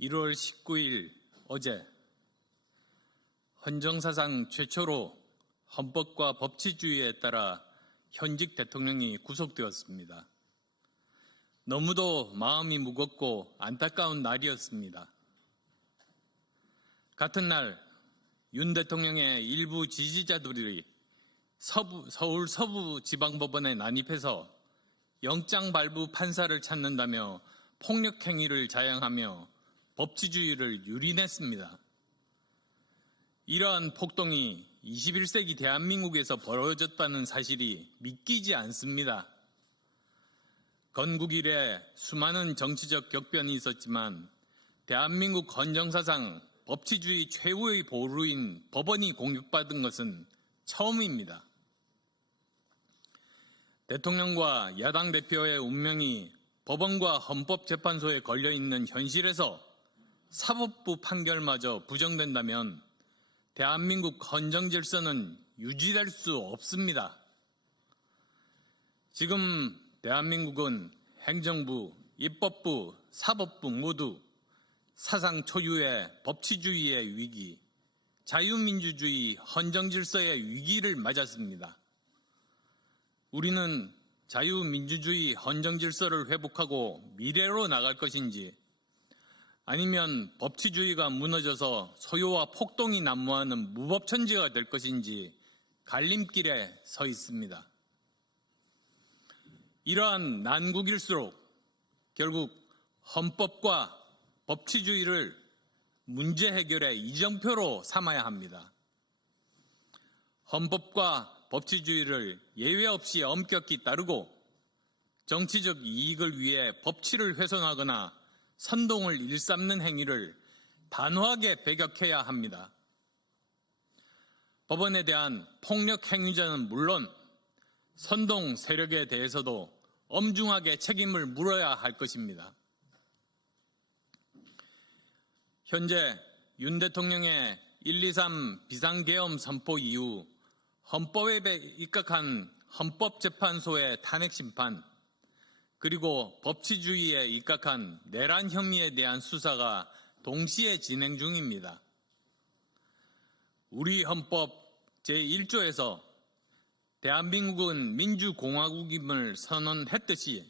1월 19일 어제 헌정사상 최초로 헌법과 법치주의에 따라 현직 대통령이 구속되었습니다. 너무도 마음이 무겁고 안타까운 날이었습니다. 같은 날 윤 대통령의 일부 지지자들이 서울 서부지방법원에 난입해서 영장 발부 판사를 찾는다며 폭력 행위를 자행하며 법치주의를 유린했습니다. 이러한 폭동이 21세기 대한민국에서 벌어졌다는 사실이 믿기지 않습니다. 건국 이래 수많은 정치적 격변이 있었지만 대한민국 헌정사상 법치주의 최후의 보루인 법원이 공격받은 것은 처음입니다. 대통령과 야당 대표의 운명이 법원과 헌법재판소에 걸려있는 현실에서 사법부 판결마저 부정된다면 대한민국 헌정질서는 유지될 수 없습니다. 지금 대한민국은 행정부, 입법부, 사법부 모두 사상 초유의 법치주의의 위기, 자유민주주의 헌정질서의 위기를 맞았습니다. 우리는 자유민주주의 헌정질서를 회복하고 미래로 나갈 것인지 아니면 법치주의가 무너져서 소요와 폭동이 난무하는 무법천지가 될 것인지 갈림길에 서 있습니다. 이러한 난국일수록 결국 헌법과 법치주의를 문제 해결의 이정표로 삼아야 합니다. 헌법과 법치주의를 예외 없이 엄격히 따르고 정치적 이익을 위해 법치를 훼손하거나 선동을 일삼는 행위를 단호하게 배격해야 합니다. 법원에 대한 폭력 행위자는 물론 선동 세력에 대해서도 엄중하게 책임을 물어야 할 것입니다. 현재 윤 대통령의 1.23 비상계엄 선포 이후 헌법에 입각한 헌법재판소의 탄핵심판 그리고 법치주의에 입각한 내란 혐의에 대한 수사가 동시에 진행 중입니다. 우리 헌법 제1조에서 대한민국은 민주공화국임을 선언했듯이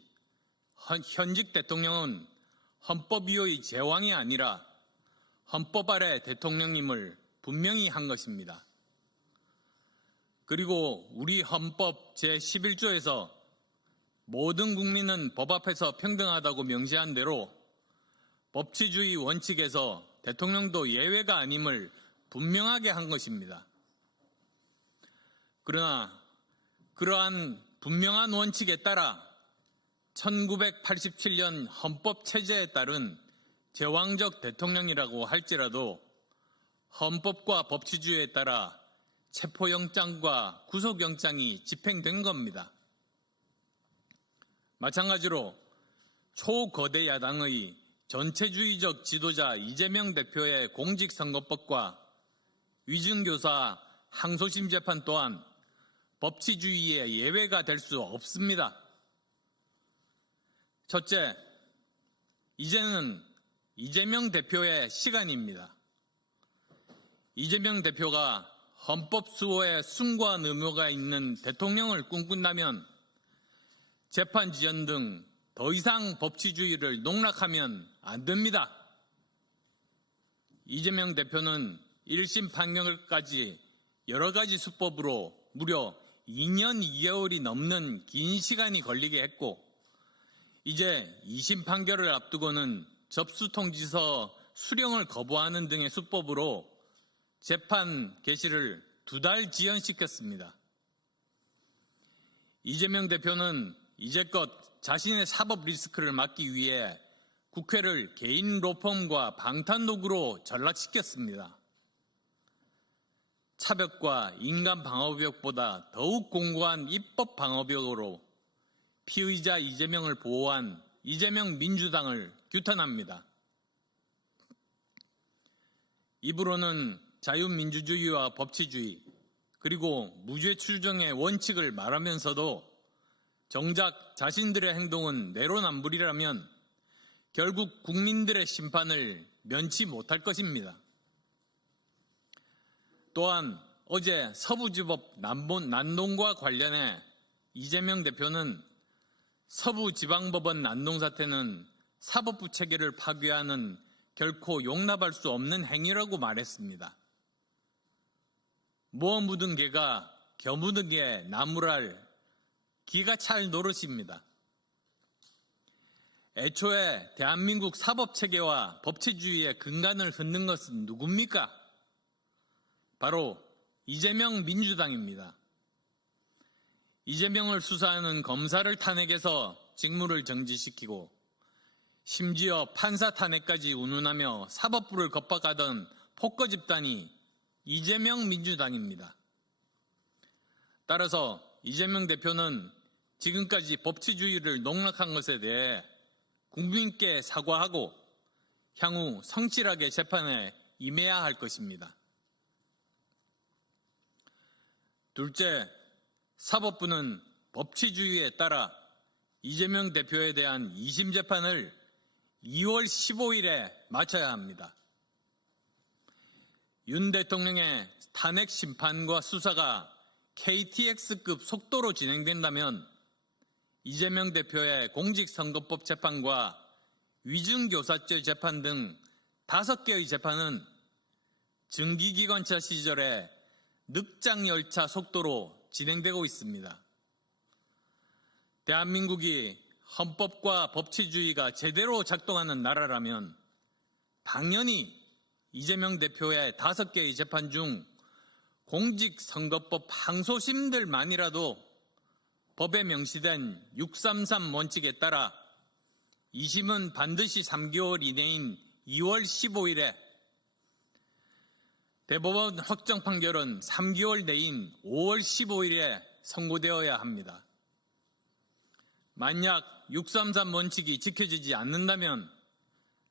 현직 대통령은 헌법 위의 제왕이 아니라 헌법 아래 대통령임을 분명히 한 것입니다. 그리고 우리 헌법 제11조에서 모든 국민은 법 앞에서 평등하다고 명시한 대로 법치주의 원칙에서 대통령도 예외가 아님을 분명하게 한 것입니다. 그러나 그러한 분명한 원칙에 따라 1987년 헌법체제에 따른 제왕적 대통령이라고 할지라도 헌법과 법치주의에 따라 체포영장과 구속영장이 집행된 겁니다. 마찬가지로 초거대 야당의 전체주의적 지도자 이재명 대표의 공직선거법과 위증교사 항소심 재판 또한 법치주의의 예외가 될 수 없습니다. 첫째, 이제는 이재명 대표의 시간입니다. 이재명 대표가 헌법 수호에 숭고한 의무가 있는 대통령을 꿈꾼다면 재판 지연 등 더 이상 법치주의를 농락하면 안 됩니다. 이재명 대표는 1심 판결까지 여러 가지 수법으로 무려 2년 2개월이 넘는 긴 시간이 걸리게 했고 이제 2심 판결을 앞두고는 접수통지서 수령을 거부하는 등의 수법으로 재판 개시를 2달 지연시켰습니다. 이재명 대표는 이제껏 자신의 사법 리스크를 막기 위해 국회를 개인 로펌과 방탄도구로 전락시켰습니다. 차벽과 인간 방어벽보다 더욱 공고한 입법 방어벽으로 피의자 이재명을 보호한 이재명 민주당을 규탄합니다. 입으로는 자유민주주의와 법치주의 그리고 무죄 추정의 원칙을 말하면서도 정작 자신들의 행동은 내로남불이라면 결국 국민들의 심판을 면치 못할 것입니다. 또한 어제 서부지법 난동과 관련해 이재명 대표는 서부지방법원 난동 사태는 사법부 체계를 파괴하는 결코 용납할 수 없는 행위라고 말했습니다. 뭐 묻은 개가 겨 묻은 개 나무랄 기가 찰 노릇입니다. 애초에 대한민국 사법체계와 법치주의의 근간을 흔든 것은 누굽니까? 바로 이재명 민주당입니다. 이재명을 수사하는 검사를 탄핵해서 직무를 정지시키고 심지어 판사 탄핵까지 운운하며 사법부를 겁박하던 폭거 집단이 이재명 민주당입니다. 따라서 이재명 대표는 지금까지 법치주의를 농락한 것에 대해 국민께 사과하고 향후 성실하게 재판에 임해야 할 것입니다. 둘째, 사법부는 법치주의에 따라 이재명 대표에 대한 2심 재판을 2월 15일에 마쳐야 합니다. 윤 대통령의 탄핵 심판과 수사가 KTX급 속도로 진행된다면 이재명 대표의 공직선거법 재판과 위증교사죄 재판 등 5개의 재판은 증기기관차 시절에 늑장열차 속도로 진행되고 있습니다. 대한민국이 헌법과 법치주의가 제대로 작동하는 나라라면 당연히 이재명 대표의 5개의 재판 중 공직선거법 항소심들만이라도 법에 명시된 633 원칙에 따라 2심은 반드시 3개월 이내인 2월 15일에 대법원 확정 판결은 3개월 내인 5월 15일에 선고되어야 합니다. 만약 633 원칙이 지켜지지 않는다면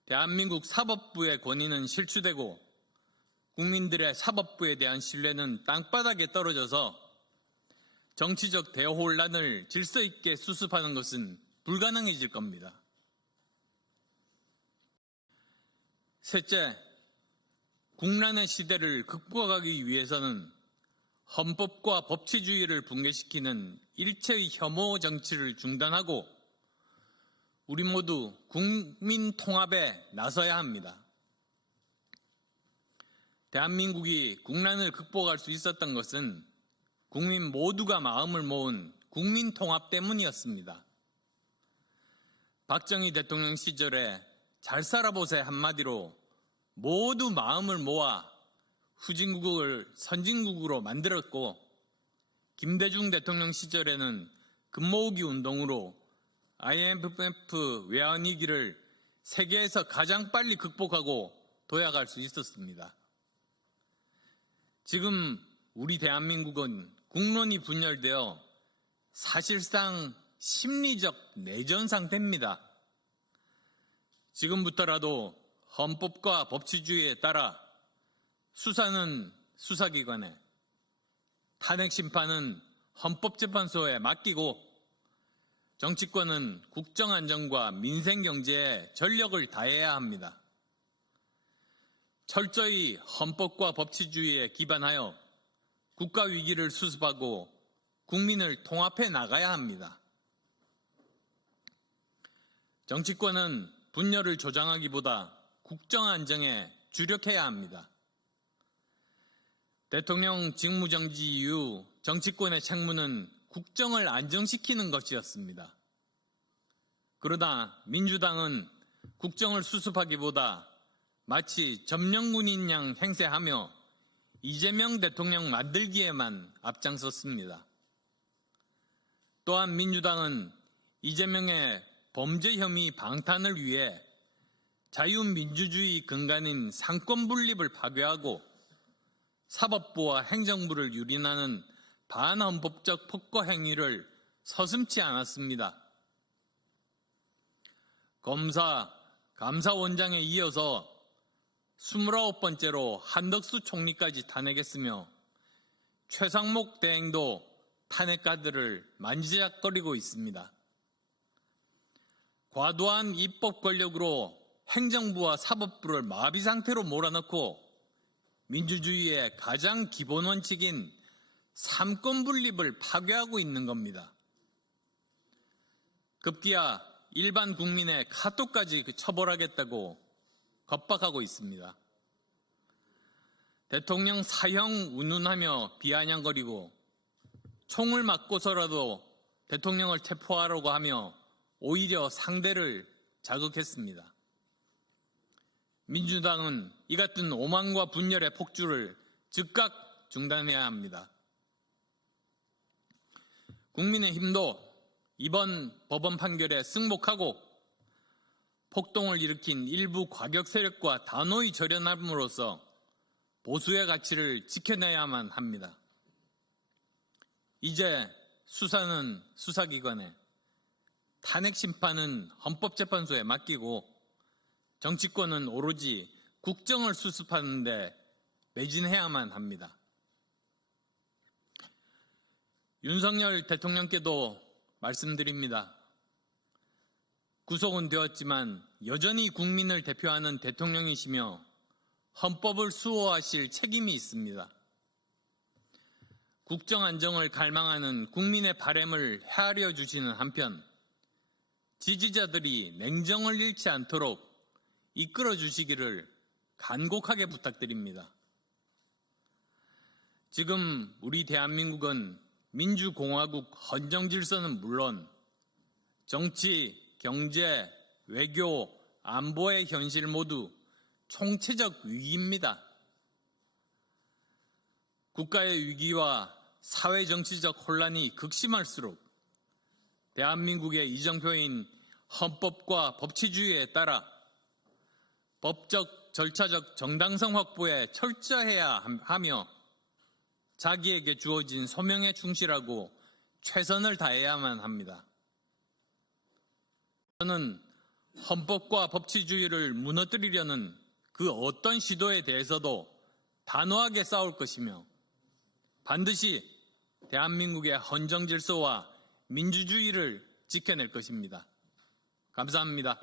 대한민국 사법부의 권위는 실추되고 국민들의 사법부에 대한 신뢰는 땅바닥에 떨어져서 정치적 대혼란을 질서 있게 수습하는 것은 불가능해질 겁니다. 셋째, 국난의 시대를 극복하기 위해서는 헌법과 법치주의를 붕괴시키는 일체의 혐오 정치를 중단하고 우리 모두 국민 통합에 나서야 합니다. 대한민국이 국난을 극복할 수 있었던 것은 국민 모두가 마음을 모은 국민 통합 때문이었습니다. 박정희 대통령 시절에 잘 살아보세 한마디로 모두 마음을 모아 후진국을 선진국으로 만들었고 김대중 대통령 시절에는 금모으기 운동으로 IMF 외환위기를 세계에서 가장 빨리 극복하고 도약할 수 있었습니다. 지금 우리 대한민국은 국론이 분열되어 사실상 심리적 내전 상태입니다. 지금부터라도 헌법과 법치주의에 따라 수사는 수사기관에, 탄핵심판은 헌법재판소에 맡기고 정치권은 국정안정과 민생경제에 전력을 다해야 합니다. 철저히 헌법과 법치주의에 기반하여 국가위기를 수습하고 국민을 통합해 나가야 합니다. 정치권은 분열을 조장하기보다 국정안정에 주력해야 합니다. 대통령 직무정지 이후 정치권의 책무는 국정을 안정시키는 것이었습니다. 그러나 민주당은 국정을 수습하기보다 마치 점령군인 양 행세하며 이재명 대통령 만들기에만 앞장섰습니다. 또한 민주당은 이재명의 범죄 혐의 방탄을 위해 자유민주주의 근간인 상권분립을 파괴하고 사법부와 행정부를 유린하는 반헌법적 폭거 행위를 서슴지 않았습니다. 검사, 감사원장에 이어서 29번째로 한덕수 총리까지 탄핵했으며 최상목 대행도 탄핵 카드를 만지작거리고 있습니다. 과도한 입법 권력으로 행정부와 사법부를 마비 상태로 몰아넣고 민주주의의 가장 기본 원칙인 삼권 분립을 파괴하고 있는 겁니다. 급기야 일반 국민의 카톡까지 처벌하겠다고 겁박하고 있습니다. 대통령 사형 운운하며 비아냥거리고 총을 맞고서라도 대통령을 체포하려고 하며 오히려 상대를 자극했습니다. 민주당은 이 같은 오만과 분열의 폭주를 즉각 중단해야 합니다. 국민의힘도 이번 법원 판결에 승복하고 폭동을 일으킨 일부 과격 세력과 단호히 절연함으로써 보수의 가치를 지켜내야만 합니다. 이제 수사는 수사기관에, 탄핵 심판은 헌법재판소에 맡기고 정치권은 오로지 국정을 수습하는 데 매진해야만 합니다. 윤석열 대통령께도 말씀드립니다. 구속은 되었지만 여전히 국민을 대표하는 대통령이시며 헌법을 수호하실 책임이 있습니다. 국정 안정을 갈망하는 국민의 바람을 헤아려 주시는 한편 지지자들이 냉정을 잃지 않도록 이끌어 주시기를 간곡하게 부탁드립니다. 지금 우리 대한민국은 민주공화국 헌정질서는 물론 정치, 경제, 외교, 안보의 현실 모두 총체적 위기입니다. 국가의 위기와 사회정치적 혼란이 극심할수록 대한민국의 이정표인 헌법과 법치주의에 따라 법적, 절차적 정당성 확보에 철저해야 하며 자기에게 주어진 소명에 충실하고 최선을 다해야만 합니다. 저는 헌법과 법치주의를 무너뜨리려는 그 어떤 시도에 대해서도 단호하게 싸울 것이며 반드시 대한민국의 헌정질서와 민주주의를 지켜낼 것입니다. 감사합니다.